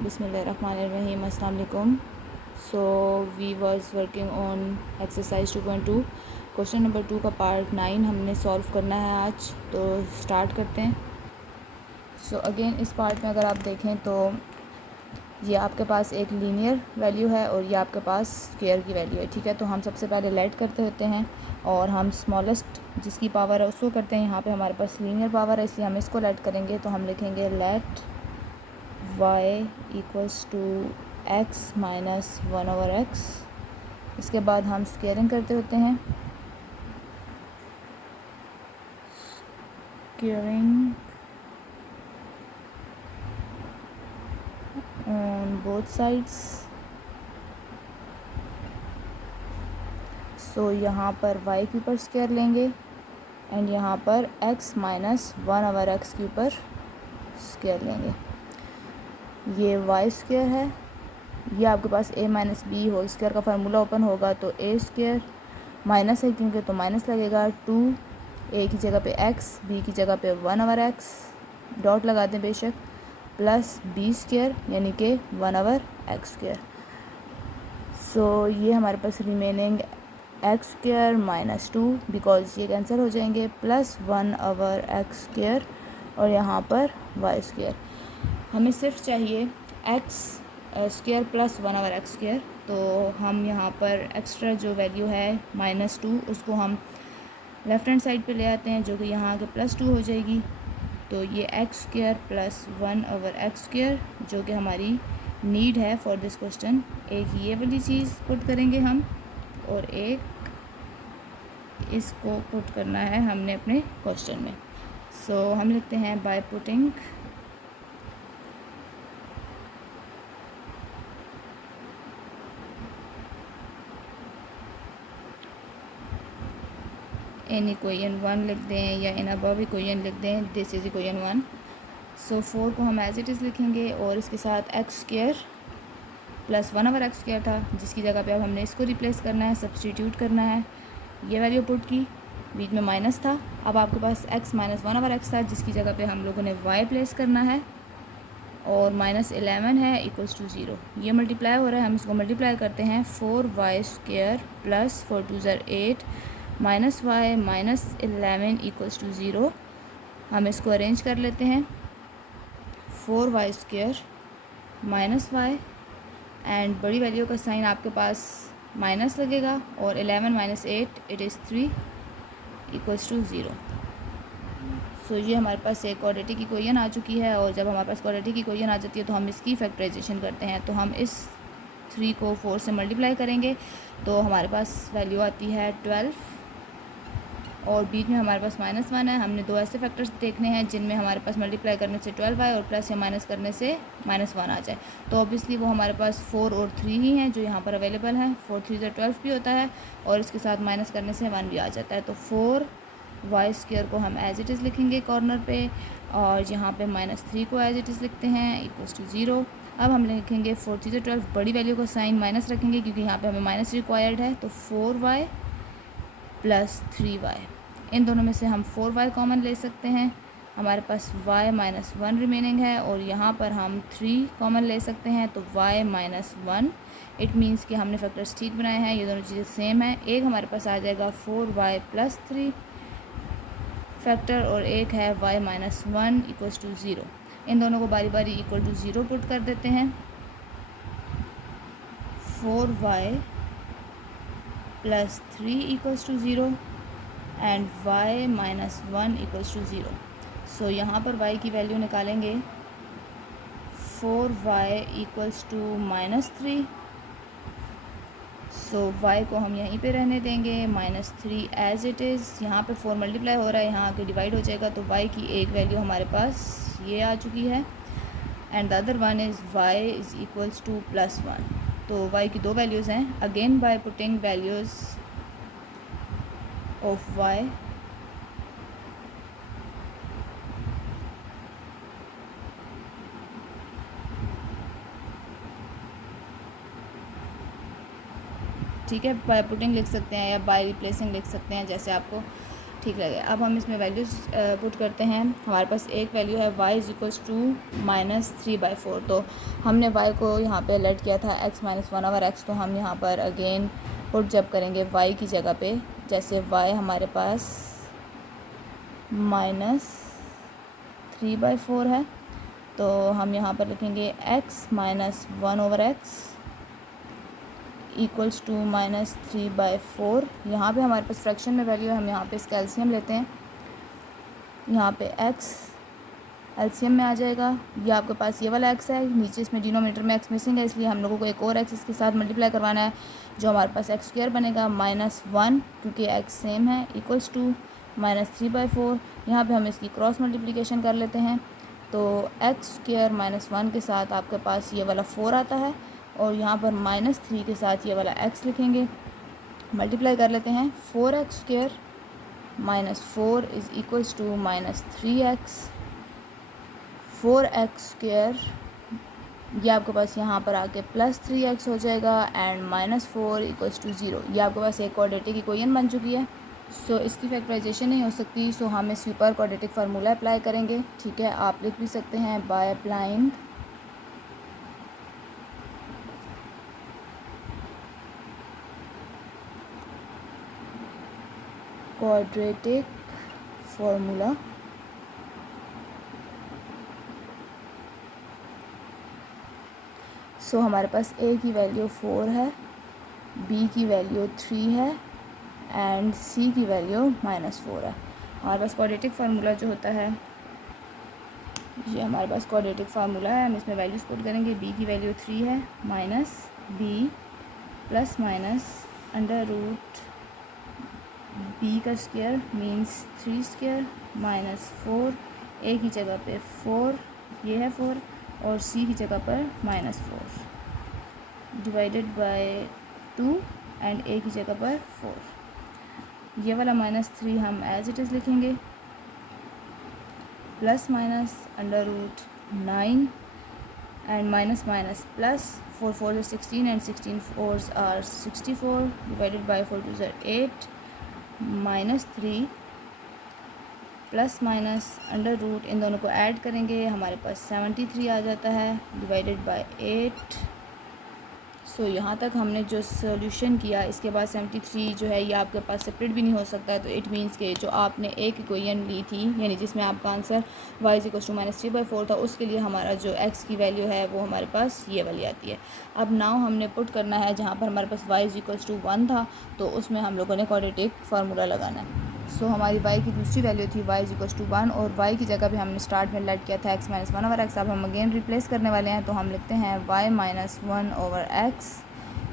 Bismillahirrahmanirrahim. Assalamu alaikum. So we was working on exercise 2.2 question number 2 का part 9 हमने solve करना है आज, तो स्टार्ट करते हैं। सो अगेन इस पार्ट में अगर आप देखें तो ये आपके पास एक लीनियर वैल्यू है और ये आपके पास स्क्वायर की वैल्यू है, ठीक है। तो हम सबसे पहले लेट करते होते हैं और हम स्मॉलेस्ट जिसकी पावर है उसको करते हैं। यहाँ पे हमारे पास लीनियर पावर है इसलिए हम इसको लेट करेंगे, तो हम लिखेंगे let y equals to x minus 1/x। इसके बाद हम स्क्वेयरिंग करते होते हैं, squaring on both sides. So यहाँ पर y के ऊपर स्क्वायर लेंगे एंड यहाँ पर x माइनस 1/x के ऊपर स्क्वायर लेंगे। ये y स्क्वायर है, ये आपके पास a minus B whole square का फार्मूला ओपन होगा तो a स्क्वायर माइनस है क्योंकि तो माइनस लगेगा 2 a की जगह पे x, b की जगह पे 1/x डॉट लगा दें बेशक, प्लस b स्क्वायर यानी कि 1/x स्क्वायर। सो ये हमारे पास remaining x square minus 2 because ये कैंसिल हो जाएंगे, प्लस 1/x स्क्वायर और यहाँ पर y स्क्वायर। हमें सिर्फ चाहिए x square plus 1/x square, तो हम यहाँ पर एक्स्ट्रा जो वैल्यू है -2 उसको हम लेफ़्ट हैंड साइड पे ले आते हैं, जो कि यहाँ आके +2 हो जाएगी। तो ये x square plus 1/x square जो कि हमारी नीड है फॉर दिस क्वेश्चन। एक ये वाली चीज़ पुट करेंगे हम और एक इसको पुट करना है हमने अपने क्वेश्चन में। सो हम लिखते हैं बाय पुटिंग इन इक्वेशन 1 लिख दें या इन अबव इक्वेशन लिख दें, दिस इज़ इक्वेशन 1। सो 4 को हम एज इट इज़ लिखेंगे और इसके साथ x square plus 1/x square था जिसकी जगह पे अब हमने इसको रिप्लेस करना है, सब्सटीट्यूट करना है। ये वैल्यू पुट की, बीच में माइनस था, अब आपके पास x माइनस 1/x था जिसकी जगह पे हम लोगों ने y प्लेस करना है और -11 है इक्वल्स टू 0। ये मल्टीप्लाई हो रहा है, हम इसको मल्टीप्लाई करते हैं। 4y square plus 4 2 8 minus y minus 11 equals to 0। हम इसको अरेंज कर लेते हैं। 4y square minus y and बड़ी वैल्यू का साइन आपके पास माइनस लगेगा और 11 minus 8 it is 3 equals to 0। So ये हमारे पास एक क्वाड्रेटिक इक्वेशन आ चुकी है और जब हमारे पास क्वाड्रेटिक इक्वेशन आ जाती है तो हम इसकी फैक्टराइजेशन करते हैं। तो हम इस 3 को 4 से मल्टीप्लाई करेंगे तो हमारे पास वैल्यू आती है 12 और बीच में हमारे पास -1 है। हमने दो ऐसे फैक्टर्स देखने हैं जिनमें हमारे पास मल्टीप्लाई करने से 12 आए और प्लस या माइनस करने से -1 आ जाए। तो ऑब्वियसली वो हमारे पास 4 और 3 ही हैं जो यहाँ पर अवेलेबल हैं। 4 3 से 12 भी होता है और इसके साथ माइनस करने से 1 भी आ जाता है। तो 4y स्क्वायर को हम एज इट इज़ लिखेंगे कॉर्नर पे और यहाँ पे -3 को एज इट इज़ लिखते हैं इक्वल्स टू 0। अब हम लिखेंगे 4 3 से 12, बड़ी वैल्यू को साइन माइनस रखेंगे क्योंकि यहाँ पे हमें माइनस रिक्वायर्ड है। तो 4y प्लस 3y, इन दोनों में से हम 4y कॉमन ले सकते हैं, हमारे पास y माइनस 1 रिमेनिंग है और यहाँ पर हम 3 कॉमन ले सकते हैं तो y माइनस 1। इट मीन्स कि हमने फैक्टर्स ठीक बनाए हैं, ये दोनों चीज़ें सेम हैं। एक हमारे पास आ जाएगा 4y प्लस 3 फैक्टर और एक है y माइनस 1 इक्वल्स टू 0। इन दोनों को बारी बारी इक्वल टू 0 पुट कर देते हैं। 4y plus 3 equals to 0 and y minus 1 equals to 0। So यहाँ पर y की वैल्यू निकालेंगे 4y equals to -3। So y को हम यहीं पे रहने देंगे, -3 एज इट इज़। यहाँ पे 4 मल्टीप्लाई हो रहा है, यहाँ आके डिवाइड हो जाएगा तो y की एक वैल्यू हमारे पास ये आ चुकी है and the other one is y is equals to +1। तो y की दो वैल्यूज़ हैं। Again by putting values of y ठीक है, बाय पुटिंग लिख सकते हैं या बाय रिप्लेसिंग लिख सकते हैं, जैसे आपको ठीक लगे। अब हम इसमें वैल्यूज़ पुट करते हैं। हमारे पास एक वैल्यू है y इज़ इक्वल्स टू -3/4। तो हमने y को यहाँ पे लेट किया था x माइनस 1/x। तो हम यहाँ पर अगेन पुट जब करेंगे y की जगह पे, जैसे y हमारे पास -3/4 है, तो हम यहाँ पर लिखेंगे x minus 1/x equals to -3/4। यहाँ पे हमारे पास फ्रैक्शन में वैल्यू है, हम यहाँ पे इसका एलसीएम लेते हैं। यहाँ पे x एलसीएम में आ जाएगा। ये आपके पास ये वाला x है, नीचे इसमें डिनोमिनेटर में x मिसिंग है, इसलिए हम लोगों को एक और x इसके साथ मल्टीप्लाई करवाना है, जो हमारे पास x² बनेगा -1, क्योंकि x सेम है, इक्वल्स टू -3/4। यहाँ पे हम इसकी क्रॉस मल्टीप्लिकेशन कर लेते हैं, तो x² -1 के साथ आपके पास ये वाला 4 आता है, और यहाँ पर -3 के साथ ये वाला x लिखेंगे, मल्टीप्लाई कर लेते हैं। 4x² -4 is equals to -3x। 4x² ये आपके पास यहाँ पर आके +3x हो जाएगा, एंड -4 इक्वल्स टू 0। ये आपके पास एक क्वाड्रेटिक इक्वेशन बन चुकी है। सो इसकी फैक्टराइजेशन नहीं हो सकती, सो हम इस ऊपर क्वाड्रेटिक फार्मूला अप्लाई करेंगे। ठीक है, आप लिख भी सकते हैं बाय अप्लाइंग क्वाड्रेटिक फार्मूला। सो हमारे पास a की वैल्यू 4 है, b की वैल्यू 3 है, एंड c की वैल्यू -4 है। हमारे पास क्वाड्रेटिक फार्मूला जो होता है, ये हमारे पास क्वाड्रेटिक फार्मूला है। हम इसमें वैल्यूज पुट करेंगे। b की वैल्यू 3 है, minus b plus minus under root b का स्क्वायर मीन्स 3² -4, a की जगह पे 4, ये है 4, और c की जगह पर -4 डिवाइडेड बाय 2, एंड a की जगह पर 4। ये वाला -3 हम एज इट इज़ लिखेंगे, plus minus under root 9, and minus minus plus, 4 4 is 16, and 16 4s are 64, divided by 4 2s are 8, -3 plus minus under root, इन दोनों को ऐड करेंगे, हमारे पास 73 आ जाता है, डिवाइडेड बाय 8। सो यहाँ तक हमने जो सोल्यूशन किया, इसके बाद 73 जो है ये आपके पास सेपरेट भी नहीं हो सकता है। तो इट मीन्स के जो आपने एक इक्वेशन ली थी, यानी जिसमें आपका आंसर y इक्वल टू -3/4 था, उसके लिए हमारा जो x की वैल्यू है वो हमारे पास ये वाली आती है। अब नाउ हमने पुट करना है, जहाँ पर हमारे पास y इक्वल टू 1 था, तो उसमें हम लोगों ने क्वाड्रेटिक फार्मूला लगाना है। सो हमारी y की दूसरी वैल्यू थी y इक्वल टू 1, और y की जगह भी हमने स्टार्ट में लेट किया था x माइनस 1/x। अब हम अगेन रिप्लेस करने वाले हैं, तो हम लिखते हैं y minus 1/x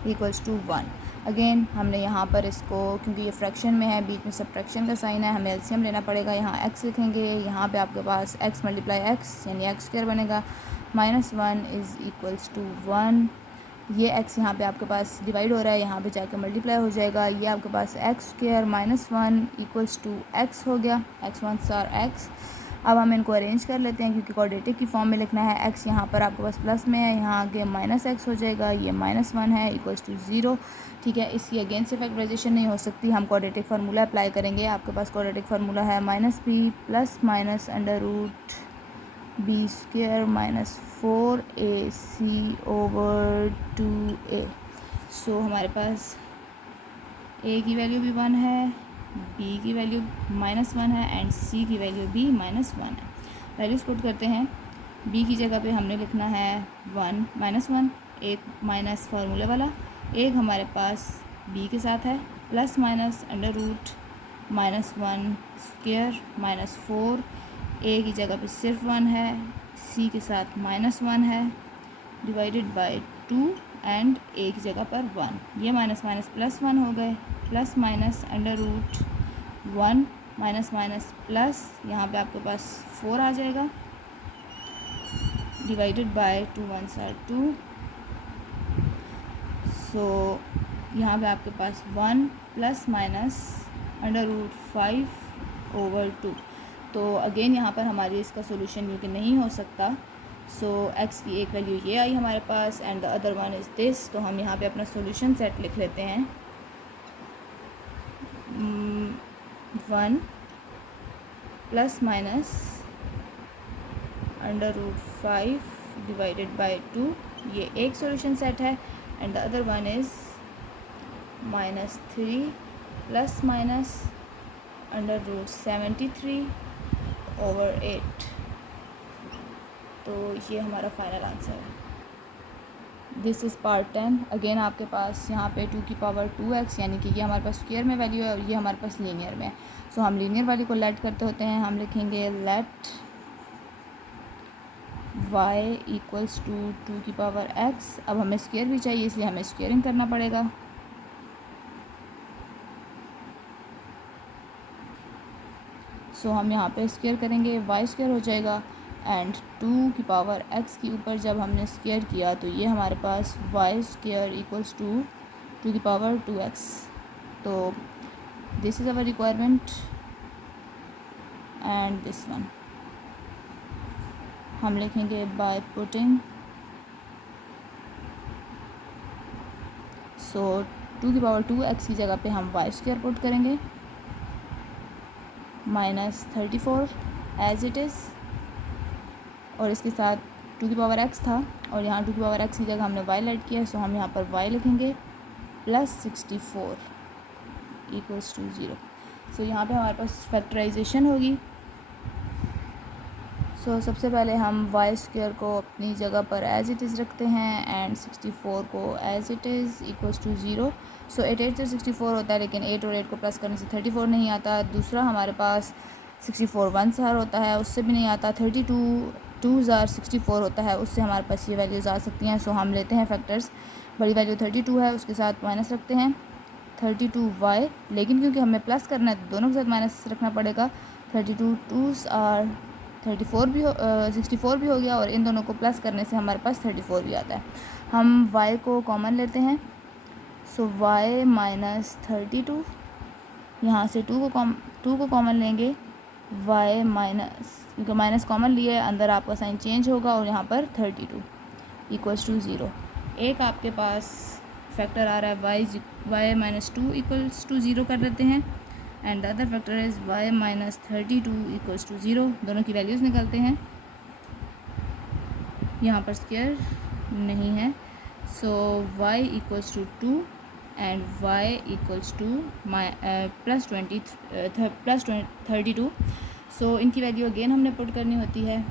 equals to 1। Again हमने यहाँ पर इसको, क्योंकि ये फ्रैक्शन में है, बीच में सब्ट्रैक्शन का साइन है, हमें एलसीएम लेना पड़ेगा। यहाँ x लिखेंगे, यहाँ पे आपके पास x मल्टीप्लाई x यानी x² बनेगा, -1 इज़ इक्वल्स टू 1। ये x यहाँ पे आपके पास डिवाइड हो रहा है, यहाँ पे जाकर मल्टीप्लाई हो जाएगा। ये आपके पास x² -1 इक्वल्स टू x हो गया, x 1 x। अब हम इनको अरेंज कर लेते हैं, क्योंकि क्वाड्रेटिक की फॉर्म में लिखना है। x यहाँ पर आपके पास प्लस में है, यहाँ आगे -x हो जाएगा, ये -1 है इक्वल्स टू 0। ठीक है, इसकी अगेन से फैक्टराइजेशन नहीं हो सकती, हम क्वाड्रेटिक फार्मूला अप्लाई करेंगे। आपके पास क्वाड्रेटिक फार्मूला है -b plus minus under root b² -4ac/2a। So हमारे पास a की वैल्यू भी 1 है, b की वैल्यू -1 है, एंड c की वैल्यू भी -1 है। वैल्यूज पुट करते हैं। b की जगह पे हमने लिखना है 1 -1, एक माइनस फार्मूले वाला, एक हमारे पास b के साथ है, plus minus under root -1² -4, a की जगह पे सिर्फ 1 है, c के साथ -1 है, डिवाइडेड बाय 2, एंड a की जगह पर 1। ये माइनस माइनस प्लस 1 हो गए, plus minus under root 1 minus minus plus, यहाँ पे आपके पास 4 आ जाएगा, डिवाइडेड बाय 2 1s are 2। सो यहाँ पे आपके पास 1 प्लस माइनस अंडर रूट 5/2। तो अगेन यहाँ पर हमारी इसका सोल्यूशन क्योंकि नहीं हो सकता, सो x की एक वैल्यू ये आई हमारे पास, and the other one is this. तो हम यहाँ पे अपना सोल्यूशन सेट लिख लेते हैं, 1 प्लस माइनस √5 डिवाइडेड बाय 2, ये एक सॉल्यूशन सेट है। And the other one is -3 plus minus √73/8। तो ये हमारा फाइनल आंसर है। This is part 10। अगेन आपके पास यहाँ पे 2⁻2x यानी कि ये हमारे पास स्क्वायर में वैल्यू है और ये हमारे पास लीनियर में है। सो हम लीनियर वाली को लेट करते होते हैं। हम लिखेंगे let y equals to 2⁻x। अब हमें स्क्वायर भी चाहिए इसलिए हमें स्क्वायरिंग करना पड़ेगा। सो हम यहाँ पे स्क्वायर करेंगे, y स्क्वायर हो जाएगा एंड 2⁻x के ऊपर जब हमने स्क्वायर किया तो ये हमारे पास y square equals to 2⁻2x। तो this is our requirement and this one हम लिखेंगे बाय पुटिंग। सो 2⁻2x की जगह पे हम y स्क्वायर पुट करेंगे -34 एज इट इज़, और इसके साथ 2⁻x था और यहाँ 2⁻x की जगह हमने y ऐड किया। सो हम यहाँ पर y लिखेंगे +64 इक्वल्स टू 0। सो यहाँ पे हमारे पास फैक्टराइजेशन होगी। सो सबसे पहले हम y स्क्वायर को अपनी जगह पर एज इट इज़ रखते हैं एंड 64 को as it is equals to 0। So 8 से 64 होता है, लेकिन 8 और 8 को प्लस करने से 34 नहीं आता। दूसरा हमारे पास 64 1 से हर होता है, उससे भी नहीं आता। 32 2,64 होता है, उससे हमारे पास ये वैल्यूज़ आ सकती हैं। सो हम लेते हैं फैक्टर्स। बड़ी वैल्यू 32 है, उसके साथ माइनस रखते हैं 32y, लेकिन क्योंकि हमें प्लस करना है तो दोनों के साथ माइनस रखना पड़ेगा। 32 2s आर 34 भी 64 भी हो गया और इन दोनों को प्लस करने से हमारे पास 34 भी आता है। हम y को कॉमन लेते हैं। सो y -32, यहाँ से 2 को कॉमन लेंगे। y माइनस, क्योंकि माइनस कॉमन लिए अंदर आपका साइन चेंज होगा और यहाँ पर 32 इक्वल्स टू 0। एक आपके पास फैक्टर आ रहा है y -2 इक्वल्स टू 0 कर लेते हैं and the other factor is y -32 equals to 0। दोनों की वैल्यूज़ निकलते हैं। यहाँ पर स्क्वायर नहीं है। So y equals to 2 and y equals to +32। So इनकी वैल्यू अगेन हमने पुट करनी होती है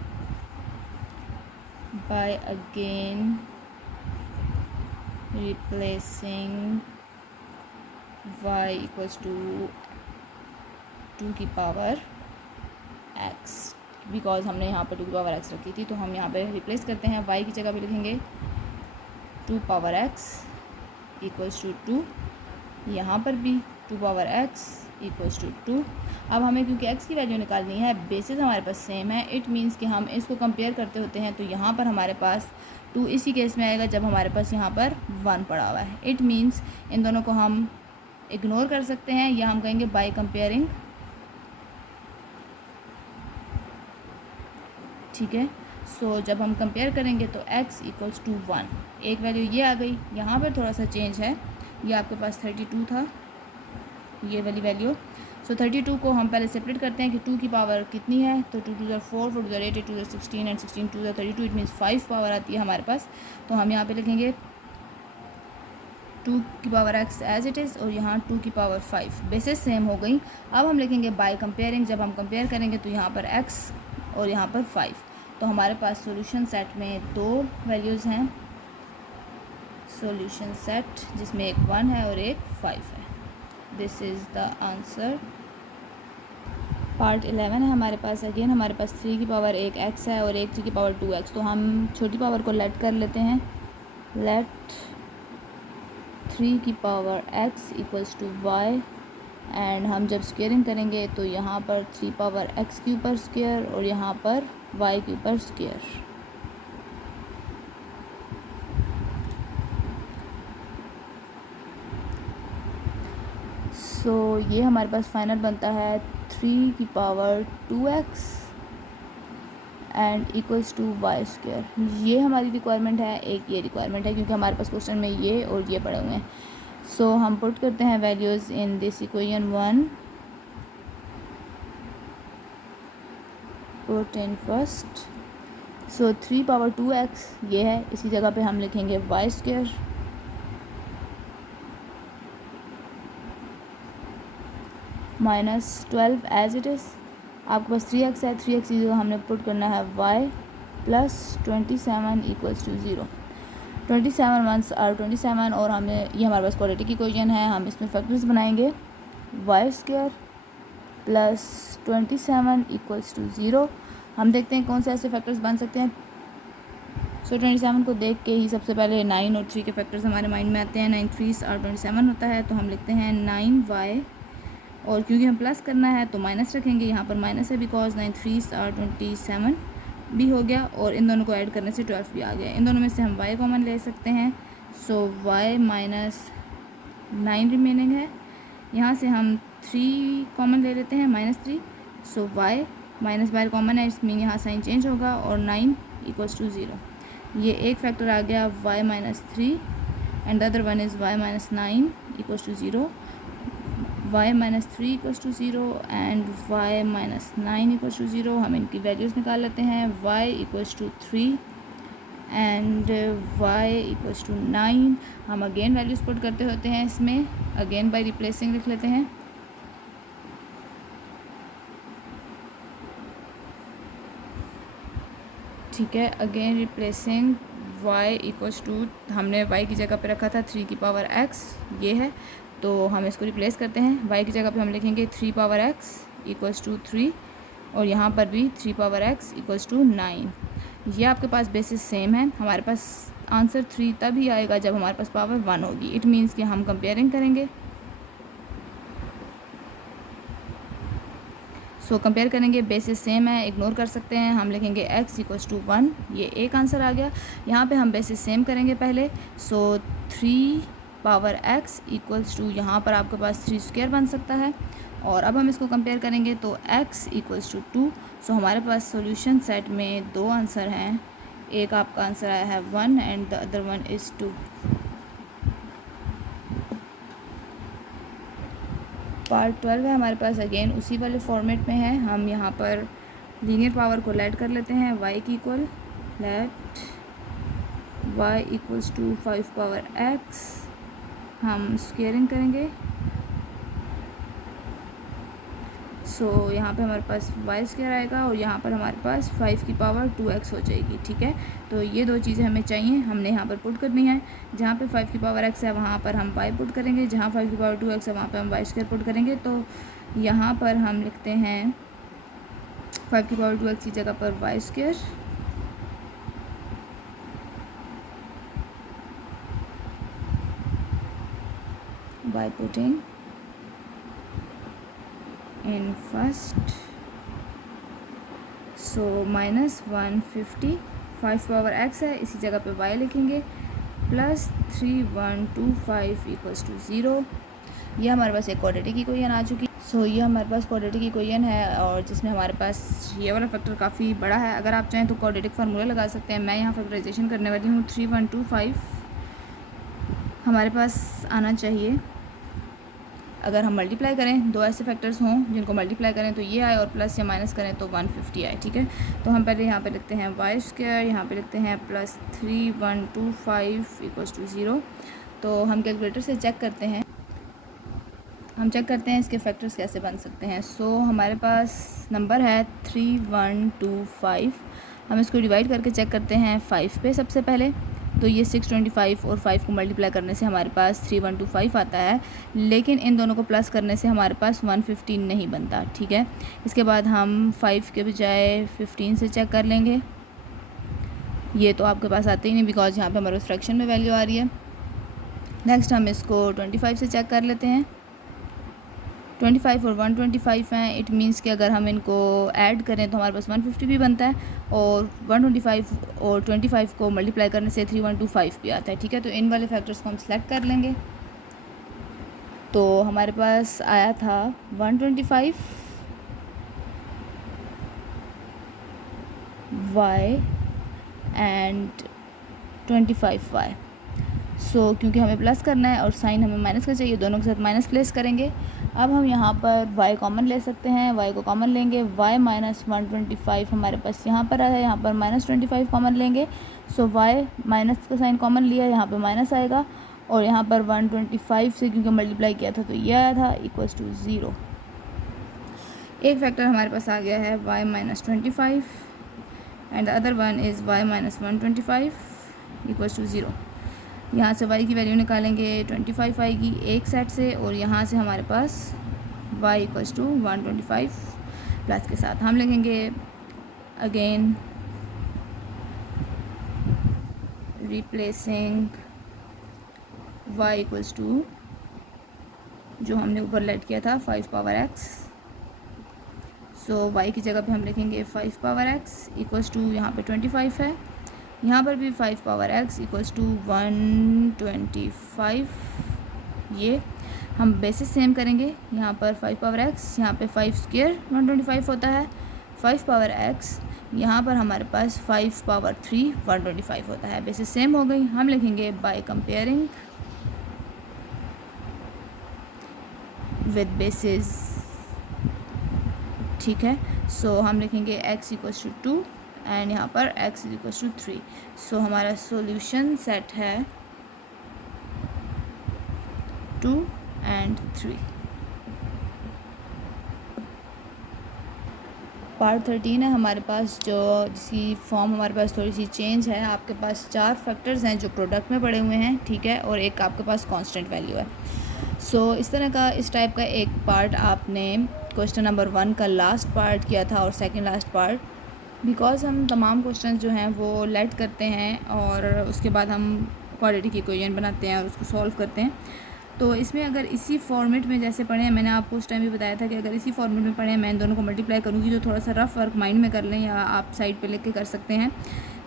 by again replacing y equals to 2⁻x, because हमने यहाँ पर 2⁻x रखी थी तो हम यहाँ पे रिप्लेस करते हैं। y की जगह पे लिखेंगे 2⁻x इक्वल्स टू 2, यहाँ पर भी 2⁻x इक्वल्स टू 2। अब हमें क्योंकि x की वैल्यू निकालनी है, बेसिस हमारे पास सेम है, इट मीन्स कि हम इसको कंपेयर करते होते हैं तो यहाँ पर हमारे पास 2 इसी केस में आएगा जब हमारे पास यहाँ पर 1 पड़ा हुआ है। इट मीन्स इन दोनों को हम इग्नोर कर सकते हैं या हम कहेंगे बाय कंपेयरिंग। ठीक है। सो जब हम कंपेयर करेंगे तो x इक्वल्स टू 1, एक वैल्यू ये आ गई। यहाँ पर थोड़ा सा चेंज है, ये आपके पास 32 था ये वाली वैल्यू। सो 32 को हम पहले सेपरेट करते हैं कि 2 की पावर कितनी है। तो 2 2 4, 4 2 8, 8 2 16 एंड 16 2 32। इट मीन्स 5 पावर आती है हमारे पास। तो हम यहाँ पे लिखेंगे 2⁻x एज इट इज़ और यहाँ 2⁻5। बेसिस सेम हो गई। अब हम लिखेंगे बाय कंपेयरिंग। जब हम कंपेयर करेंगे तो यहाँ पर x और यहाँ पर 5। तो हमारे पास सॉल्यूशन सेट में 2 वैल्यूज़ हैं। सॉल्यूशन सेट जिसमें एक 1 है और एक 5 है। This is the answer. Part 11 है हमारे पास। अगेन हमारे पास 3 की पावर एक x है और एक 3 की पावर 2x। तो हम छोटी पावर को लेट कर लेते हैं। लेट 3 की power x equals to y and हम जब स्क्वेयरिंग करेंगे तो यहाँ पर 3 पावर x के ऊपर स्क्वेयर और यहाँ पर y के ऊपर स्क्वेयर। सो ये हमारे पास फाइनल बनता है 3 की power 2x and equals to y square. ये हमारी रिक्वायरमेंट है, एक ये रिक्वायरमेंट है क्योंकि हमारे पास क्वेश्चन में ये और ये पड़े हुए हैं। सो हम पुट करते हैं values in this equation 1 put in first. So 3 power 2x ये है, इसी जगह पे हम लिखेंगे y square minus 12 as it is. आपके पास 3x है, 3x की जगह हमने पुट करना है y plus 27 equals to 0। 27 ones are 27 और हमें ये हमारे पास क्वाड्रेटिक इक्वेशन है। हम इसमें फैक्टर्स बनाएंगे y square plus 27 equals to 0। हम देखते हैं कौन से ऐसे फैक्टर्स बन सकते हैं। सो 27 को देख के ही सबसे पहले 9 और 3 के फैक्टर्स हमारे माइंड में आते हैं। 9 3 आर 27 होता है, तो हम लिखते हैं 9y, और क्योंकि हम प्लस करना है तो माइनस रखेंगे, यहाँ पर माइनस है बिकॉज 9 3 आर 27 भी हो गया और इन दोनों को ऐड करने से 12 भी आ गया। इन दोनों में से हम y कॉमन ले सकते हैं, सो y माइनस 9 रिमेनिंग है। यहाँ से हम 3 कॉमन ले लेते हैं, -3, सो y माइनस बाहर कॉमन है, इसमें यहाँ साइन चेंज होगा और 9 इक्वल्स टू 0। ये एक फैक्टर आ गया y minus 3 and the other one is y minus 9 equals to 0। y minus 3 equals to 0 and y minus 9 equals to 0। हम इनकी वैल्यूज़ निकाल लेते हैं। y equals to 3 and y equals to 9। हम अगेन वैल्यूज़ पुट करते होते हैं इसमें, अगेन बाय रिप्लेसिंग लिख लेते हैं। ठीक है, again replacing y equals to, हमने y की जगह पे रखा था 3 की पावर x, ये है, तो हम इसको रिप्लेस करते हैं। y की जगह पे हम लिखेंगे 3 पावर x इक्वल्स टू 3 और यहाँ पर भी 3 पावर x इक्वल्स टू 9। ये आपके पास बेसिस सेम है। हमारे पास आंसर 3 तभी आएगा जब हमारे पास पावर 1 होगी। इट मीन्स कि हम कंपेयरिंग करेंगे, सो कंपेयर करेंगे, बेसिस सेम है, इग्नोर कर सकते हैं। हम लिखेंगे x इक्वल्स टू 1, ये एक आंसर आ गया। यहाँ पे हम बेसिस सेम करेंगे पहले, सो 3 पावर x इक्वल्स टू, यहाँ पर आपके पास 3 स्क्वायर बन सकता है। और अब हम इसको कंपेयर करेंगे तो x इक्वल्स टू 2। सो हमारे पास सॉल्यूशन सेट में 2 आंसर हैं, एक आपका आंसर आया है 1 and the other one is 2। Part 12 है हमारे पास, अगेन उसी वाले फॉर्मेट में है। हम यहाँ पर लीनियर पावर को लेट कर लेते हैं y की equal, let y equals to 5 power x, हम स्क्वेयरिंग करेंगे। सो यहाँ पे हमारे पास y स्क्वायर आएगा और यहाँ पर हमारे पास 5 की पावर 2x हो जाएगी। ठीक है, तो ये 2 चीज़ें हमें चाहिए, हमने यहाँ पर पुट करनी है। जहाँ पे 5 की पावर x है वहाँ पर हम y पुट करेंगे, जहाँ 5 की पावर 2x है वहाँ पे हम y स्क्वायर पुट करेंगे। तो यहाँ पर हम लिखते हैं 5 की पावर 2x की जगह पर y square by putting in first, so -150, 5 power x है, इसी जगह पे y लिखेंगे, प्लस 3125 इक्वल्स टू 0। ये हमारे पास एक क्वाड्रेटिक इक्वेशन आ चुकी। सो ये हमारे पास क्वाड्रेटिक इक्वेशन है और जिसमें हमारे पास ये वाला फैक्टर काफ़ी बड़ा है। अगर आप चाहें तो क्वाड्रेटिक फार्मूला लगा सकते हैं। मैं यहाँ फैक्टराइजेशन करने वाली हूँ। 3125 हमारे पास आना चाहिए। अगर हम मल्टीप्लाई करें, 2 ऐसे फैक्टर्स हों जिनको मल्टीप्लाई करें तो ये आए और प्लस या माइनस करें तो 150 आए। ठीक है, तो हम पहले यहाँ पे लिखते हैं वाई स्क्वायर, यहाँ पे लिखते हैं प्लस 3125 इक्वल्स टू 0। तो हम कैलकुलेटर से चेक करते हैं, इसके फैक्टर्स कैसे बन सकते हैं। सो हमारे पास नंबर है 3125, हम इसको डिवाइड करके चेक करते हैं 5 पे सबसे पहले। तो ये 625 और 5 को मल्टीप्लाई करने से हमारे पास 3125 आता है, लेकिन इन दोनों को प्लस करने से हमारे पास 115 नहीं बनता। ठीक है, इसके बाद हम 5 के बजाय 15 से चेक कर लेंगे। ये तो आपके पास आते ही नहीं बिकॉज यहाँ पे हमारे पास फ्रैक्शन में वैल्यू आ रही है। नेक्स्ट हम इसको 25 से चेक कर लेते हैं। 25 और 125 हैं, इट मीन्स कि अगर हम इनको ऐड करें तो हमारे पास 150 भी बनता है और 125 और 25 को मल्टीप्लाई करने से 3125 भी आता है। ठीक है, तो इन वाले फैक्टर्स को हम सेलेक्ट कर लेंगे। तो हमारे पास आया था 125 y एंड 25 y। सो क्योंकि हमें प्लस करना है और साइन हमें माइनस का चाहिए, दोनों के साथ माइनस प्लेस करेंगे अब हम यहाँ पर y कॉमन ले सकते हैं, y को कॉमन लेंगे, y माइनस 125 हमारे पास यहाँ पर आया, यहाँ पर माइनस 25 कॉमन लेंगे। सो y माइनस का साइन कॉमन लिया, यहाँ पर माइनस आएगा, और यहाँ पर 125 से क्योंकि मल्टीप्लाई किया था तो ये आया था इक्वल्स टू 0। एक फैक्टर हमारे पास आ गया है y minus 25 and the other one is y minus 125 equals to 0। यहाँ से y की वैल्यू निकालेंगे 25 आएगी एक सेट से, और यहाँ से हमारे पास y इक्वल्स टू 125 प्लस के साथ हम लिखेंगे again replacing y equals to जो हमने ऊपर लेट किया था 5 पावर x। सो y की जगह पे हम लिखेंगे 5 पावर x इक्वल्स टू यहाँ पे 25 है, यहाँ पर भी 5 पावर x इक्वल्स टू 125। ये हम बेसिस सेम करेंगे, यहाँ पर 5 पावर x, यहाँ पे 5 स्क्वायर 125 होता है, 5 पावर x, यहाँ पर हमारे पास 5 पावर 3 125 होता है। बेसिस सेम हो गई, हम लिखेंगे बाय कंपेयरिंग विद बेसिस, ठीक है। सो हम लिखेंगे x इक्वल्स टू 2 एंड यहाँ पर x इक्वल्स टू 3। सो हमारा सॉल्यूशन सेट है 2 एंड 3। पार्ट 13 है हमारे पास, जो जिसकी फॉर्म हमारे पास थोड़ी सी चेंज है। आपके पास 4 फैक्टर्स हैं जो प्रोडक्ट में पड़े हुए हैं, ठीक है, और एक आपके पास कांस्टेंट वैल्यू है। सो इस तरह का, इस टाइप का एक पार्ट आपने क्वेश्चन नंबर 1 का लास्ट पार्ट किया था और सेकंड लास्ट पार्ट, बिकॉज हम तमाम क्वेश्चन जो हैं वो लेट करते हैं और उसके बाद हम क्वाड्रेटिक इक्वेशन बनाते हैं और उसको सॉल्व करते हैं। तो इसमें अगर इसी फॉर्मेट में जैसे पढ़े हैं, मैंने आपको उस टाइम भी बताया था कि अगर इसी फॉर्मेट में पढ़े हैं, मैं इन दोनों को मल्टीप्लाई करूँगी, जो थोड़ा सा रफ वर्क माइंड में कर लें, या आप साइड पे लिख के कर सकते हैं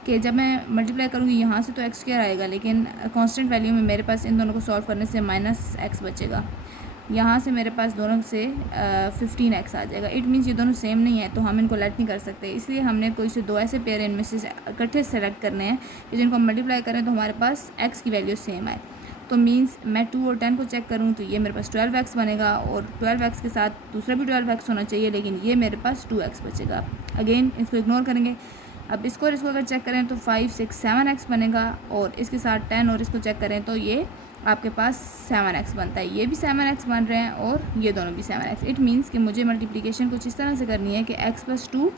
कि जब मैं मल्टीप्लाई करूँगी यहाँ से तो एक्स स्क्वायर आएगा, लेकिन कांस्टेंट वैल्यू में मेरे पास इन दोनों को सॉल्व करने से माइनस एक्स बचेगा। यहाँ से मेरे पास दोनों से 15x आ जाएगा। इट मीन्स ये दोनों सेम नहीं है, तो हम इनको लेट नहीं कर सकते, इसलिए हमने कोई से 2 ऐसे पेयर इनमें से इकट्ठे सेलेक्ट करने हैं कि जिनको हम मल्टीप्लाई करें तो हमारे पास x की वैल्यू सेम आए। तो मीन्स मैं 2 और 10 को चेक करूँ तो ये मेरे पास 12x बनेगा, और 12x के साथ दूसरा भी 12x होना चाहिए, लेकिन ये मेरे पास 2x बचेगा। अगेन इसको इग्नोर करेंगे। अब इसको और इसको अगर चेक करें तो 5, 6, 7x बनेगा, और इसके साथ 10 और इसको चेक करें तो ये आपके पास 7x बनता है। ये भी 7x बन रहे हैं और ये दोनों भी 7x। इट मीन्स कि मुझे मल्टीप्लिकेशन कुछ इस तरह से करनी है कि x + 2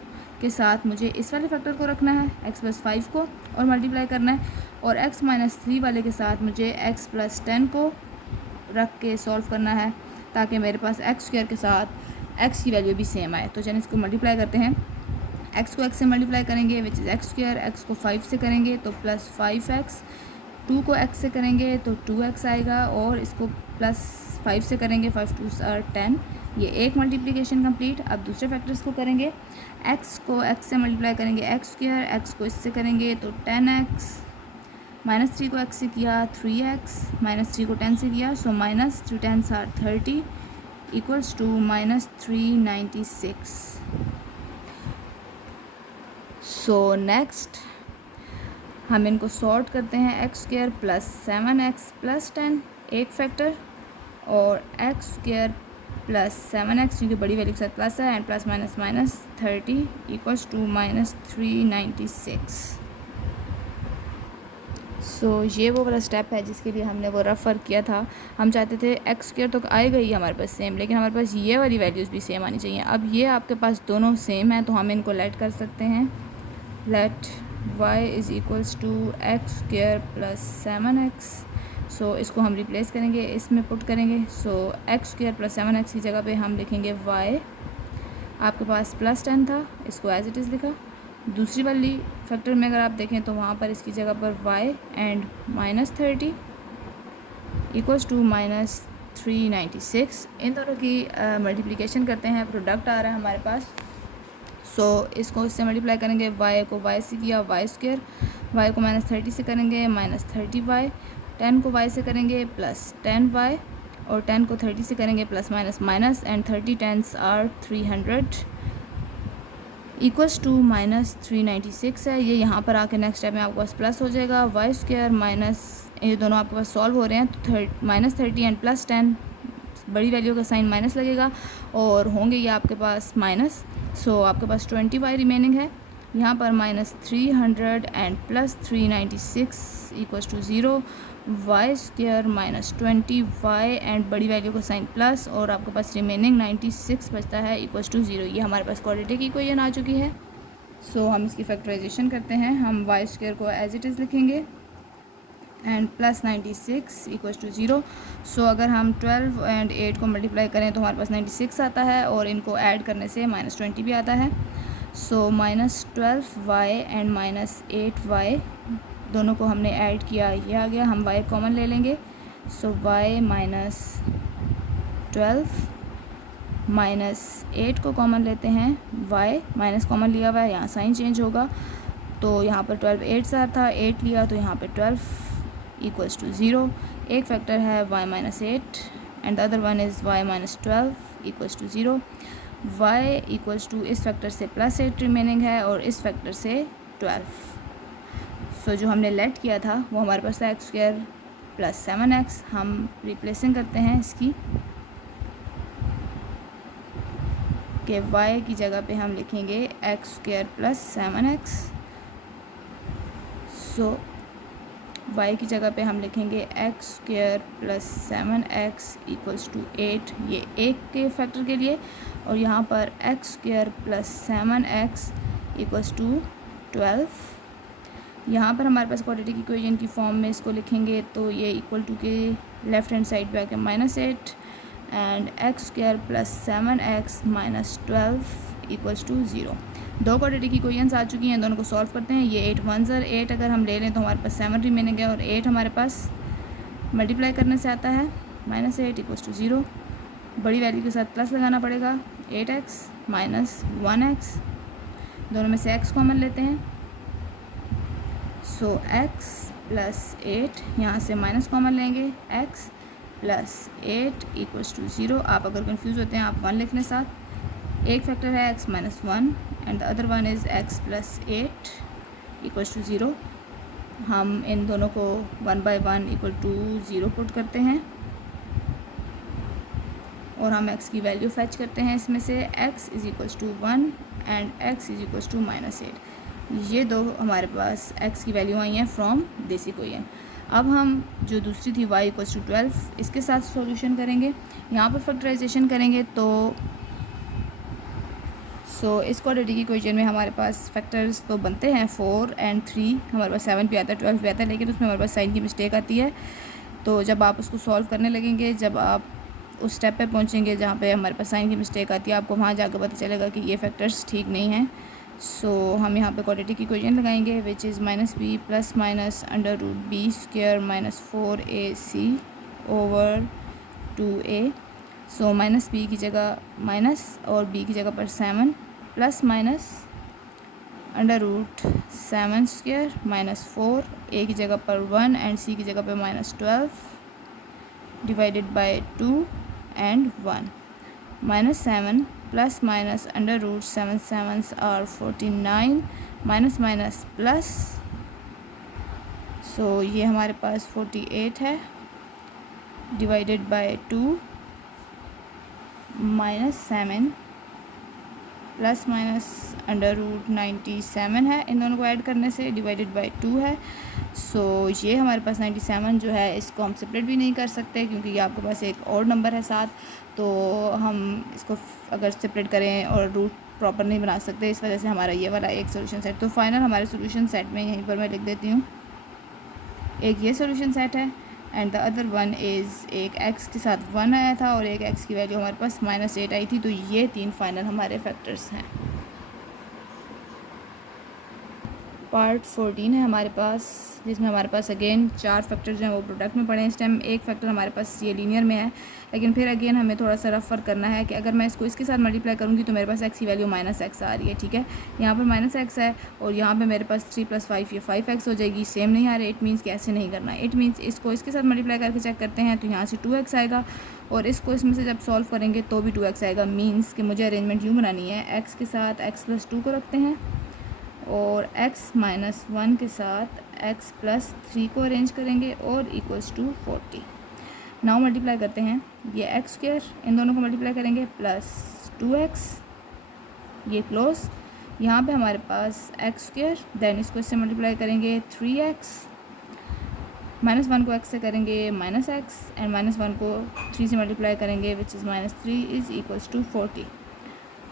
के साथ मुझे इस वाले फैक्टर को रखना है, x + 5 को, और मल्टीप्लाई करना है, और x - 3 वाले के साथ मुझे x + 10 को रख के सॉल्व करना है, ताकि मेरे पास x² के साथ x की वैल्यू भी सेम आए। तो चलिए इसको मल्टीप्लाई करते हैं। x को x से मल्टीप्लाई करेंगे विच इज़ x², x को 5 से करेंगे तो प्लस 5x, 2 को x से करेंगे तो 2x आएगा, और इसको प्लस 5 से करेंगे, 5 2s are 10। ये एक मल्टीप्लिकेशन कंप्लीट। अब दूसरे फैक्टर्स को करेंगे, x को x से मल्टीप्लाई करेंगे x², x को इससे करेंगे तो 10x, -3 को x से किया 3x, -3 को 10 से किया, so -3 10s are 30 equals to -396। So next हम इनको सॉर्ट करते हैं, x² + 7x + 10 एक फैक्टर, और x² + 7x क्योंकि बड़ी वैल्यू के साथ प्लस है, and plus minus minus 30 equals to -396। So ये वो वाला स्टेप है जिसके लिए हमने वो रफ वर्क किया था। हम चाहते थे x² तो आएगा ही हमारे पास सेम, लेकिन हमारे पास ये वाली वैल्यूज़ भी सेम आनी चाहिए। अब ये आपके पास दोनों सेम है तो हम इनको लेट कर सकते हैं। Let y is equals to x² + 7x। So इसको हम रिप्लेस करेंगे, इसमें पुट करेंगे। सो x² + 7x की जगह पे हम लिखेंगे y। आपके पास +10 था, इसको एज इट इज़ लिखा। दूसरी वाली फैक्टर में अगर आप देखें तो वहाँ पर इसकी जगह पर y एंड -30 इक्वल्स टू -396। इन दोनों की मल्टीप्लिकेशन करते हैं, प्रोडक्ट आ रहा है हमारे पास। सो इसको इससे मल्टीप्लाई करेंगे, y को y से किया y², y को -30 से करेंगे -30y, 10 को y से करेंगे +10y, और 10 को 30 से करेंगे plus minus minus, and 30 10s are 300 equals to -396 है। ये यहाँ पर आके नेक्स्ट स्टेप में आपके पास प्लस हो जाएगा, y² माइनस, ये दोनों आपके पास सॉल्व हो रहे हैं तो -30 एंड +10 बड़ी वैल्यू का साइन माइनस लगेगा और होंगे ये आपके पास माइनस। सो आपके पास 20y रिमेनिंग है। यहाँ पर -300 and +396 equals to 0, y square -20y and बड़ी वैल्यू का साइन प्लस और आपके पास रिमेनिंग 96 बचता है इक्वल्स टू 0। ये हमारे पास क्वाड्रेटिक इक्वेशन आ चुकी है। सो हम इसकी फैक्टराइजेशन करते हैं। हम वाई स्क्वायर को एज इट इज़ लिखेंगे एंड +96 इक्वल्स टू 0। सो अगर हम 12 एंड 8 को मल्टीप्लाई करें तो हमारे पास 96 आता है और इनको ऐड करने से -20 भी आता है। सो -12y एंड -8y दोनों को हमने ऐड किया, ये आ गया। हम y कॉमन ले लेंगे। सो y -12 -8 को कॉमन लेते हैं, y माइनस कॉमन लिया हुआ है, यहाँ साइन चेंज होगा तो यहाँ पर 12 8 से था, 8 लिया तो यहाँ पे 12 इक्वल्स टू 0। एक फैक्टर है y -8 and the other one is y -12 equals to 0। y equals to इस फैक्टर से +8 रिमेनिंग है और इस फैक्टर से 12। सो जो हमने लेट किया था वो हमारे पास था x² + 7x। हम रिप्लेसिंग करते हैं इसकी कि y की जगह पे हम लिखेंगे x² + 7x। सो y की जगह पे हम लिखेंगे x² + 7x इक्वल्स टू 8, ये एक के फैक्टर के लिए, और यहाँ पर x² + 7x इक्वल्स टू 12। यहाँ पर हमारे पास क्वाड्रेटिक इक्वेशन की फॉर्म में इसको लिखेंगे तो ये इक्वल टू के लेफ़्ट हैंड साइड पे आके -8 and x² + 7x -12 equals to 0। दो क्वाड्रेटिक इक्वेशंस आ चुकी हैं, दोनों को सॉल्व करते हैं। ये 8 1 8 अगर हम ले लें तो हमारे पास 7 रिमेनिंग है और 8 हमारे पास मल्टीप्लाई करने से आता है -8 इक्वल्स टू 0। बड़ी वैल्यू के साथ प्लस लगाना पड़ेगा, 8x -1x, दोनों में से x कॉमन लेते हैं। सो x + 8 यहाँ से माइनस कॉमन लेंगे, x + 8 इक्वल्स टू 0। आप अगर कंफ्यूज होते हैं आप 1 लिख लें साथ। एक फैक्टर है x -1 and the other one is x + 8 equals to 0। हम इन दोनों को 1 by 1 इक्वल टू 0 पुट करते हैं और हम x की वैल्यू फैच करते हैं इसमें से। x is equals to 1 and x is equals to -8। ये दो हमारे पास x की वैल्यू आई हैं फ्रॉम दिस इक्वेशन। अब हम जो दूसरी थी y इक्वल्स टू 12 इसके साथ सॉल्यूशन करेंगे। यहाँ पर फैक्टराइजेशन करेंगे तो इस क्वाड्रेटिक इक्वेशन में हमारे पास फैक्टर्स तो बनते हैं 4 एंड 3, हमारे पास 7 भी आता है, 12 भी आता है, लेकिन उसमें हमारे पास साइन की मिस्टेक आती है। तो जब आप उसको सॉल्व करने लगेंगे, जब आप उस स्टेप पे पहुंचेंगे जहाँ पे हमारे पास साइन की मिस्टेक आती है, आपको वहाँ जाकर पता चलेगा कि ये फैक्टर्स ठीक नहीं हैं। सो हम यहाँ पे क्वाड्रेटिक इक्वेशन लगाएंगे which is -b + √b² - 4ac / 2a। So -b की जगह माइनस और b की जगह पर 7 +- √7² - 4, a की जगह पर 1 एंड c की जगह पर -12 divided by 2 and 1 -7 + √7 7s are 49 minus plus. So ये हमारे पास 48 है डिवाइडेड बाय 2 -7 ± √97 है, इन दोनों को ऐड करने से डिवाइडेड बाय 2 है। सो ये हमारे पास 97 जो है इसको हम सेपरेट भी नहीं कर सकते क्योंकि ये आपके पास एक और नंबर है साथ, तो हम इसको अगर सेपरेट करें और रूट प्रॉपर नहीं बना सकते, इस वजह से हमारा ये वाला एक सोल्यूशन सेट। तो फाइनल हमारे सोल्यूशन सेट में यहीं पर मैं लिख देती हूँ, एक ये सोल्यूशन सेट है and the other one is एक x के साथ 1 आया था और एक x की वैल्यू हमारे पास -8 आई थी। तो ये 3 फाइनल हमारे फैक्टर्स हैं। पार्ट 14 है हमारे पास, जिसमें हमारे पास अगेन 4 फैक्टर जो हैं वो प्रोडक्ट में पड़े हैं। इस टाइम एक फैक्टर हमारे पास ये लीनियर में है, लेकिन फिर अगेन हमें थोड़ा सा रफ वर्क करना है कि अगर मैं इसको इसके साथ मल्टीप्लाई करूँगी तो मेरे पास x की वैल्यू -x आ रही है, ठीक है। यहाँ पर -x है और यहाँ पे मेरे पास 3 + 5 ये 5x हो जाएगी, सेम नहीं आ रहा। इट मीन्स कि ऐसे नहीं करना, इट मीन्स इसको इसके साथ मल्टीप्लाई करके चेक करते हैं तो यहाँ से 2x आएगा और इसको इसमें से जब सॉल्व करेंगे तो भी 2x आएगा। मीन्स कि मुझे अरेंजमेंट यूँ बनानी है, x के साथ x + 2 को रखते हैं और x - 1 के साथ x + 3 को अरेंज करेंगे और इक्वल्स टू 40। नाउ मल्टीप्लाई करते हैं, ये एक्स स्क्वायर इन दोनों को मल्टीप्लाई करेंगे प्लस 2x, ये क्लोज, यहाँ पे हमारे पास एक्स स्क्वायर, देन इसको इससे मल्टीप्लाई करेंगे 3x, -1 को x से करेंगे -x, एंड -1 को 3 से मल्टीप्लाई करेंगे which is -3 is equals to 40,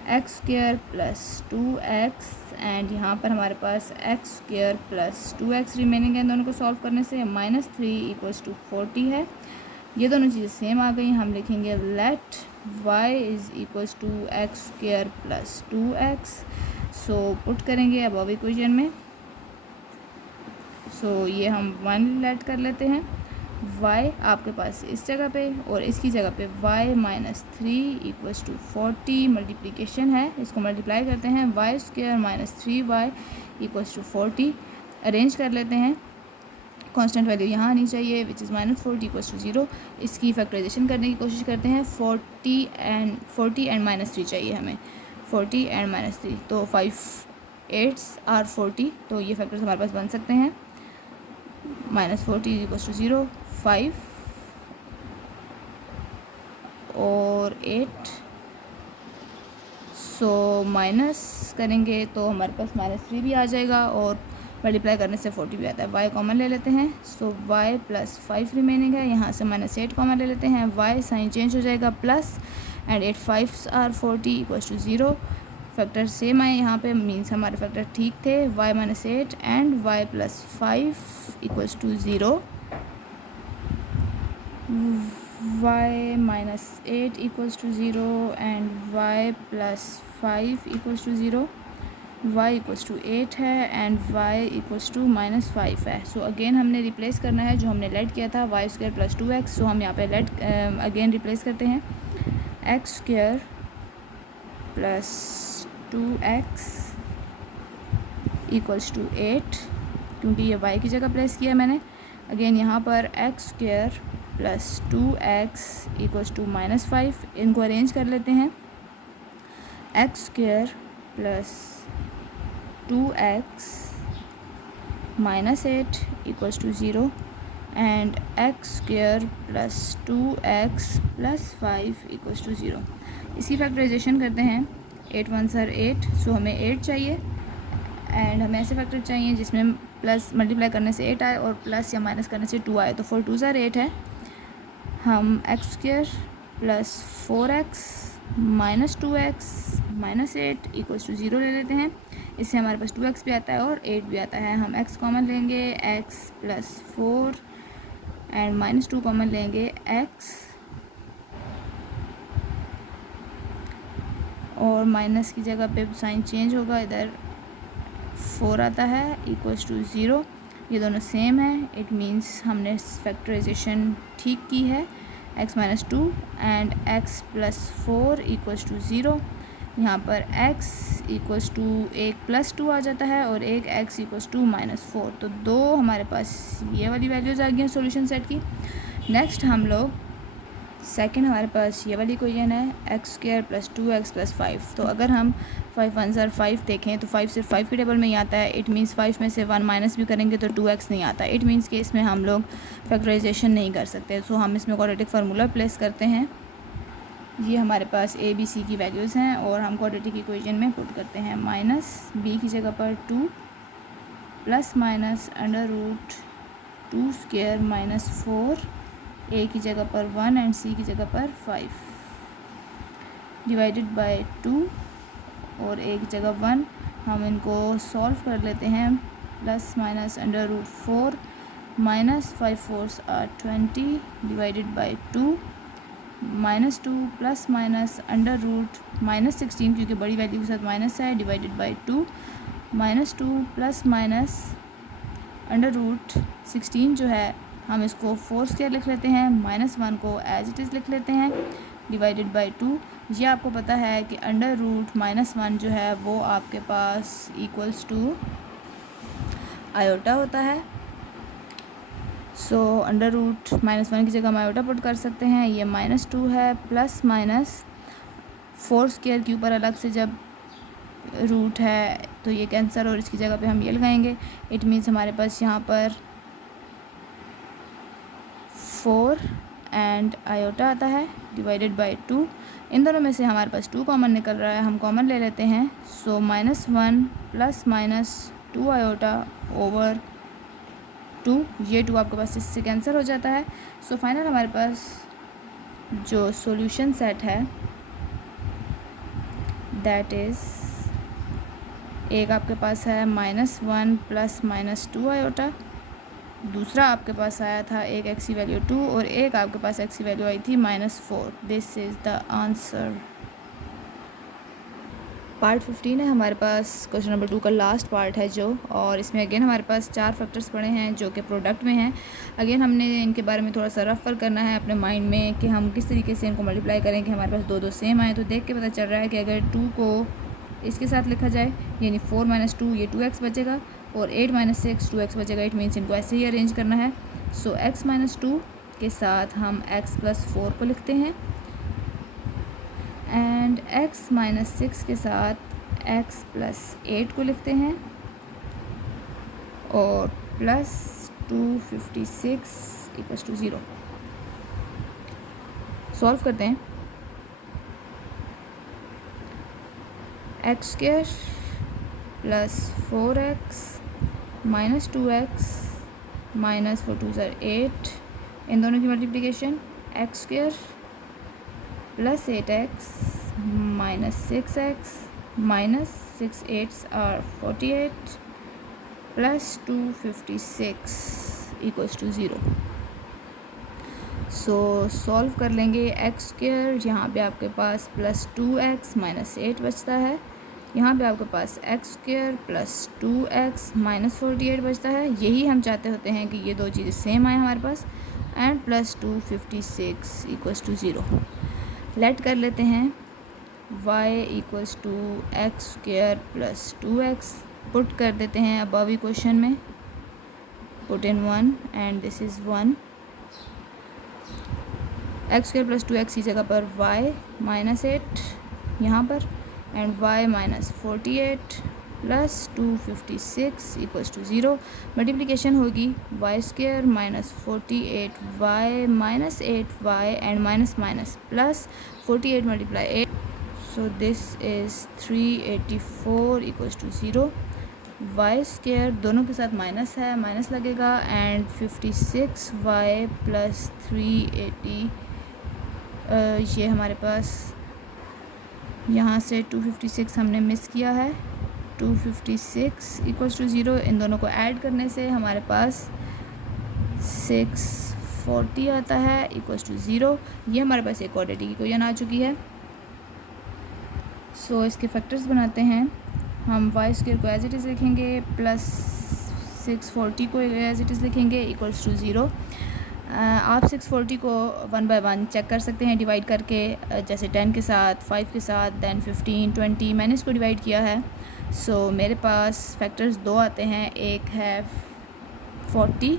x square plus 2x, and यहाँ पर हमारे पास x square plus 2x remaining है इन दोनों को सॉल्व करने से, -3 इक्वल्स टू 40 है। ये दोनों चीज़ें सेम आ गई, हम लिखेंगे let y is equals to x square plus 2x, so put करेंगे अब इक्वेशन में, सो ये हम 1 लेट कर लेते हैं, y आपके पास इस जगह पे और इसकी जगह पे y -3 इक्वल्स टू 40, मल्टीप्लिकेशन है, इसको मल्टीप्लाई करते हैं, y square -3y equals to 40, arrange कर लेते हैं, कांस्टेंट वैल्यू यहाँ आनी चाहिए विच इज़ -40 इक्वल्स टू 0। इसकी फैक्टराइजेशन करने की कोशिश करते हैं, 40 एंड -3 चाहिए हमें, 40 एंड -3, तो 5 8s आर 40, तो ये फैक्टर्स हमारे पास बन सकते हैं, -40 इक्वल्स टू 0, 5 और 8, सो माइनस करेंगे तो हमारे पास -3 भी आ जाएगा और मल्टीप्लाई करने से 40 भी आता है, y कॉमन ले लेते हैं, सो y प्लस 5 रिमेनिंग है, यहाँ से -8 कॉमन ले लेते हैं, y साइन चेंज हो जाएगा plus, and 8 5s are 40 equals to 0, factor same आए यहाँ पे, मीन्स हमारे फैक्टर ठीक थे, y -8 and y plus 5 equals to 0, y -8 equals to 0 and y plus 5 equals to 0, y equals to 8 है एंड y इक्वल्स टू -5 है। So again हमने replace करना है जो हमने लेट किया था, y स्क्वायर प्लस 2x, सो हम यहाँ पे लेट अगेन रिप्लेस करते हैं, x square plus 2x equals to 8, क्योंकि ये y की जगह प्लेस किया मैंने, अगेन यहाँ पर x square plus 2x equals to -5, इनको अरेंज कर लेते हैं, x square plus 2x -8 equals to 0 and x square plus 2x plus 5 equals to 0। इसकी फैक्टराइजेशन करते हैं, 8 1 सर 8, सो हमें 8 चाहिए एंड हमें ऐसे फैक्टर चाहिए जिसमें प्लस मल्टीप्लाई करने से 8 आए और प्लस या माइनस करने से 2 आए, तो 4 2 सर 8 है, हम x square plus 4x minus 2x minus 8 equals to 0 ले लेते हैं, इससे हमारे पास 2x भी आता है और 8 भी आता है, हम x कॉमन लेंगे, x प्लस 4 एंड -2 कॉमन लेंगे, x और माइनस की जगह पे साइन चेंज होगा, इधर 4 आता है इक्वल्स टू 0, ये दोनों सेम है, इट मीन्स हमने फैक्टराइजेशन ठीक की है, x -2 and x plus 4 equals to 0, यहाँ पर x इक्वल्स टू 1 प्लस 2 आ जाता है और एक x इक्वल्स टू -4, तो दो हमारे पास ये वाली वैल्यूज़ आ गई हैं सॉल्यूशन सेट की। नेक्स्ट हम लोग सेकंड हमारे पास ये वाली इक्वेशन है, x square plus 2x plus 5, तो अगर हम 5 1 सर 5 देखें तो 5 सिर्फ 5 के टेबल में ही आता है, इट मीन्स 5 में से 1 माइनस भी करेंगे तो 2x नहीं आता, इट मीन्स कि इसमें हम लोग फैक्टराइजेशन नहीं कर सकते, सो हम इसमें क्वाड्रेटिक फार्मूला प्लेस करते हैं, ये हमारे पास a b c की वैल्यूज़ हैं और हम क्वाड्रेटिक इक्वेशन में पुट करते हैं, -b की जगह पर 2 प्लस माइनस √2 स्क्वायर -4, a की जगह पर 1 एंड c की जगह पर 5 डिवाइडेड बाय 2 और a की जगह 1, हम इनको सॉल्व कर लेते हैं, plus minus √4 -5 4s are 20 divided by 2, -2 plus minus √-16 क्योंकि बड़ी वैल्यू के साथ माइनस है, डिवाइडेड बाय 2, -2 प्लस माइनस √16 जो है हम इसको 4 स्क्वायर लिख लेते हैं, -1 को एज इट इज़ लिख लेते हैं, डिवाइडेड बाय 2, ये आपको पता है कि √-1 जो है वो आपके पास इक्वल्स टू आयोटा होता है, सो √-1 की जगह हम आयोटा पुट कर सकते हैं, ये -2 है, प्लस माइनस 4 स्क्वायर के ऊपर अलग से जब रूट है तो ये कैंसर और इसकी जगह पे हम ये लगाएंगे, इट मीन्स हमारे पास यहाँ पर 4 एंड आयोटा आता है डिवाइडेड बाय 2। इन दोनों में से हमारे पास 2 कॉमन निकल रहा है, हम कॉमन ले लेते हैं। सो -1 प्लस माइनस 2 आयोटा ओवर 2, ये 2 आपके पास इससे कैंसिल हो जाता है। सो फाइनल हमारे पास जो सॉल्यूशन सेट है दैट इज़, एक आपके पास है -1 प्लस -2 आयोटा, दूसरा आपके पास आया था एक एक्स की वैल्यू 2 और एक आपके पास एक्स की वैल्यू आई थी -4। This is the answer. Part 15 है हमारे पास, क्वेश्चन नंबर 2 का लास्ट पार्ट है जो, और इसमें अगेन हमारे पास 4 फैक्टर्स पड़े हैं जो कि प्रोडक्ट में हैं। अगेन हमने इनके बारे में थोड़ा सा रेफर करना है अपने माइंड में कि हम किस तरीके से इनको मल्टीप्लाई करें कि हमारे पास दो सेम आए। तो देख के पता चल रहा है कि अगर 2 को इसके साथ लिखा जाए यानी 4 - 2 ये 2x बचेगा और 8 - 6 2x बचेगा। इट मीन्स इनको ऐसे ही अरेंज करना है। सो x - 2 के साथ हम x + 4 को लिखते हैं एंड x - 6 के साथ x + 8 को लिखते हैं और प्लस 256 = 0। सॉल्व करते हैं। x² + 4x - 2x - 4 2 8, इन दोनों की multiplication x² + 8x - 6x -6 8s are 48 plus 256 = 0। So solve कर लेंगे। x² यहाँ पे आपके पास +2x - 8 बचता है, यहाँ पे आपके पास x² + 2x - 48 बचता है। यही हम चाहते होते हैं कि ये दो चीज़ें सेम आए हमारे पास, एंड प्लस 256 = 0। लेट कर लेते हैं y = x² + 2x, पुट कर देते हैं अबव इक्वेशन में, put in 1 and this is 1। x² + 2x की जगह पर y - 8 यहाँ पर, एंड y - 48 प्लस 256 = 0। मल्टीप्लिकेशन होगी y² - 48y - 8y and minus plus 48 × 8, so this is 384 = 0। y² दोनों के साथ माइनस है, माइनस लगेगा, एंड 56y + 380, ये हमारे पास यहाँ से 256 हमने मिस किया है, 256 = 0। इन दोनों को ऐड करने से हमारे पास 640 आता है = 0। ये हमारे पास एक क्वाड्रेटिक की इक्वेशन आ चुकी है। सो इसके फैक्टर्स बनाते हैं। हम y² को एज इट इज़ लिखेंगे प्लस 640 को एज इट इज़ लिखेंगे = 0। आप 640 को 1 by 1 चेक कर सकते हैं डिवाइड करके, जैसे 10 के साथ, 5 के साथ, दैन 15 20 मैंने इसको डिवाइड किया है। सो मेरे पास फैक्टर्स 2 आते हैं, एक है 40,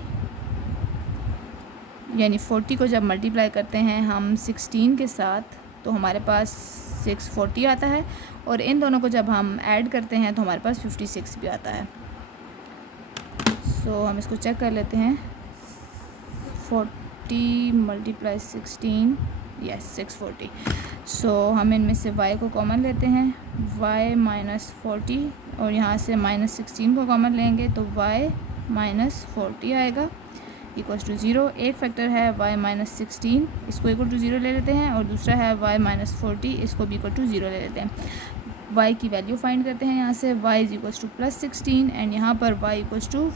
यानी 40 को जब मल्टीप्लाई करते हैं हम 16 के साथ तो हमारे पास 640 आता है, और इन दोनों को जब हम ऐड करते हैं तो हमारे पास 56 भी आता है। सो हम इसको चेक कर लेते हैं। 40 × 16, यस 640। सो हम इनमें से y को कॉमन लेते हैं, y - 40, और यहाँ से -16 को कॉमन लेंगे तो y - 40 आएगा = 0। एक फैक्टर है y - 16, इसको = 0 ले लेते हैं, और दूसरा है y - 40, इसको भी = 0 ले लेते हैं। y की वैल्यू फाइंड करते हैं, यहाँ से y = +16 एंड यहाँ पर y =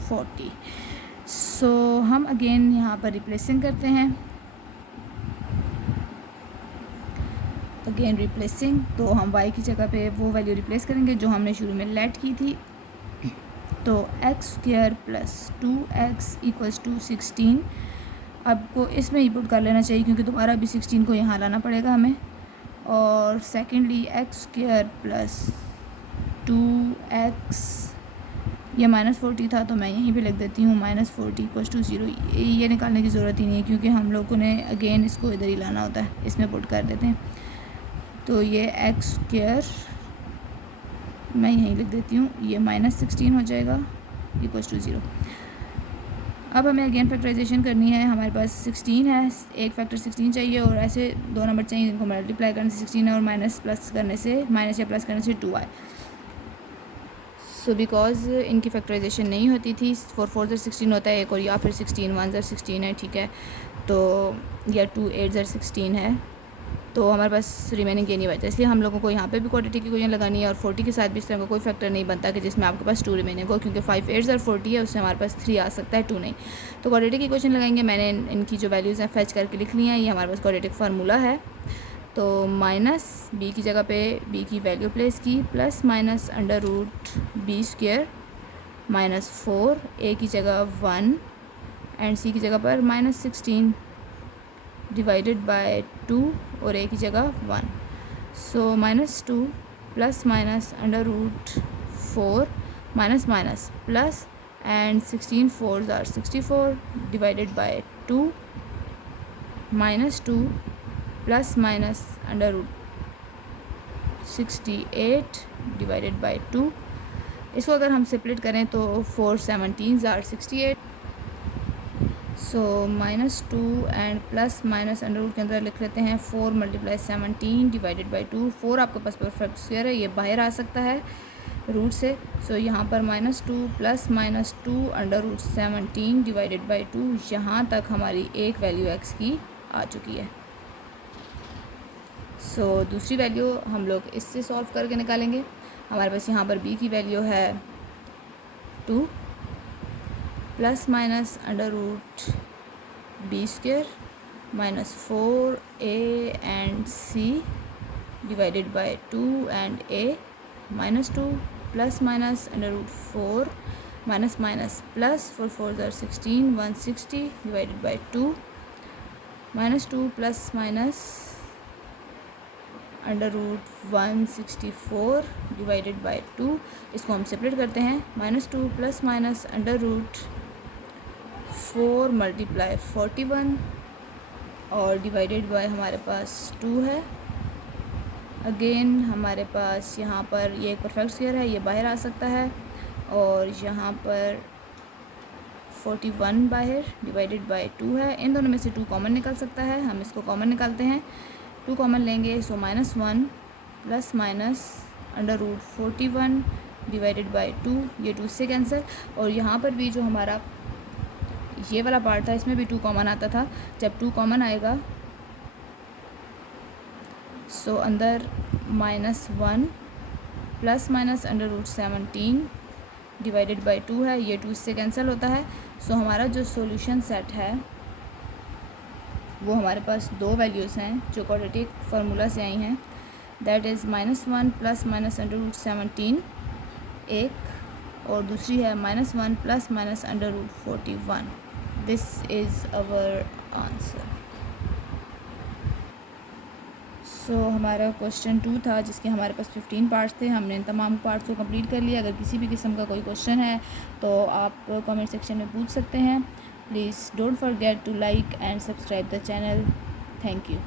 40। सो हम अगेन यहाँ पर रिप्लेसिंग करते हैं, अगेन रिप्लेसिंग, तो हम y की जगह पे वो वैल्यू रिप्लेस करेंगे जो हमने शुरू में लेट की थी। तो x² + 2x = 16। आपको इसमें ही पुट कर लेना चाहिए क्योंकि दोबारा भी 16 को यहाँ लाना पड़ेगा हमें। और सेकेंडली x² + 2x, ये -40 था तो मैं यहीं पे लिख देती हूँ -40 = 0। ये निकालने की ज़रूरत ही नहीं है क्योंकि हम लोगों ने अगेन इसको इधर ही लाना होता है, इसमें पुट कर देते हैं। तो ये x² मैं यहीं लिख देती हूँ, ये -16 हो जाएगा = 0। अब हमें अगेन फैक्टराइजेशन करनी है। हमारे पास 16 है, एक फैक्टर 16 चाहिए और ऐसे दो नंबर चाहिए जिनको मल्टीप्लाई करने से 16 और माइनस प्लस करने से माइनस या प्लस करने से 2 आए। सो बिकॉज इनकी फैक्टराइजेशन नहीं होती थी, 4 4 ज़र 16 होता है एक, और या फिर 16 1 ज़र 16 है, ठीक है, तो या 2 8 ज़र 16 है, तो हमारे पास रिमेनिंग ये नहीं बचता। इसलिए हम लोगों को यहाँ पे भी क्वाड्रेटिक इक्वेशन लगानी है और 40 के साथ भी इस तरह का कोई फैक्टर नहीं बनता कि जिसमें आपके पास 2 रिमेनिंग हो, क्योंकि 5 8 ज़र 40 है, उससे हमारे पास 3 आ सकता है, 2 नहीं। तो क्वाड्रेटिक इक्वेशन लगाएंगे। मैंने इनकी जो वैल्यूज़ हैं फेच करके लिख ली हैं। ये हमारे पास क्वाड्रेटिक फार्मूला है। तो माइनस बी की जगह पे बी की वैल्यू प्लेस की, plus minus under root B square minus 4, A की जगह 1 एंड सी की जगह पर माइनस 16 डिवाइडेड बाय 2 और ए की जगह 1। So minus 2 plus minus under root 4 minus minus plus and 16 4 are 64 divided by 2 minus 2 plus minus under root 68 divided by 2। इसको अगर हम सेपरेट करें तो 4 17 are 68। So minus 2 and plus minus under root के अंदर लिख लेते हैं 4 मल्टीप्लाई 17 डिवाइडेड बाई 2। 4 आपके पास परफेक्ट स्क्वायर है, ये बाहर आ सकता है रूट से। सो यहाँ पर minus 2 plus minus 2 under root 17 divided by 2। यहाँ तक हमारी एक वैल्यू एक्स की आ चुकी है। सो दूसरी वैल्यू हम लोग इससे सॉल्व करके निकालेंगे। हमारे पास यहाँ पर b की वैल्यू है 2 plus minus under root B square minus 4 a and c divided by 2 and a minus 2 plus minus under root 4 minus minus plus 4 4 are 16 160 divided by 2 minus 2 plus minus under root 164 divided by 2। इसको हम separate करते हैं। Minus 2 plus minus under root 4 multiply 41 और divided by हमारे पास 2 है। Again हमारे पास यहाँ पर ये एक परफेक्ट स्क्वायर है, ये बाहर आ सकता है, और यहाँ पर 41 बाहर डिवाइडेड बाय 2 है। इन दोनों में से 2 कॉमन निकल सकता है, हम इसको कॉमन निकालते हैं। 2 कॉमन लेंगे, so minus 1 plus minus under root 41 divided by 2, ये 2 से कैंसिल। और यहाँ पर भी जो हमारा ये वाला पार्ट था, इसमें भी 2 कॉमन आता था। जब 2 कॉमन आएगा सो अंदर minus 1 plus minus under root 17 divided by 2 है, ये 2 से कैंसिल होता है। सो हमारा जो सॉल्यूशन सेट है वो हमारे पास 2 वैल्यूज़ हैं जो क्वाड्रेटिक फार्मूला से आई हैं, that is -1 plus minus under root 17 एक, और दूसरी है -1 plus minus under root 41। This is our answer. So हमारा क्वेश्चन 2 था जिसके हमारे पास 15 पार्ट्स थे। हमने इन तमाम पार्ट्स को कंप्लीट कर लिया। अगर किसी भी किस्म का कोई क्वेश्चन है तो आप कमेंट सेक्शन में पूछ सकते हैं। Please don't forget to like and subscribe the channel. Thank you.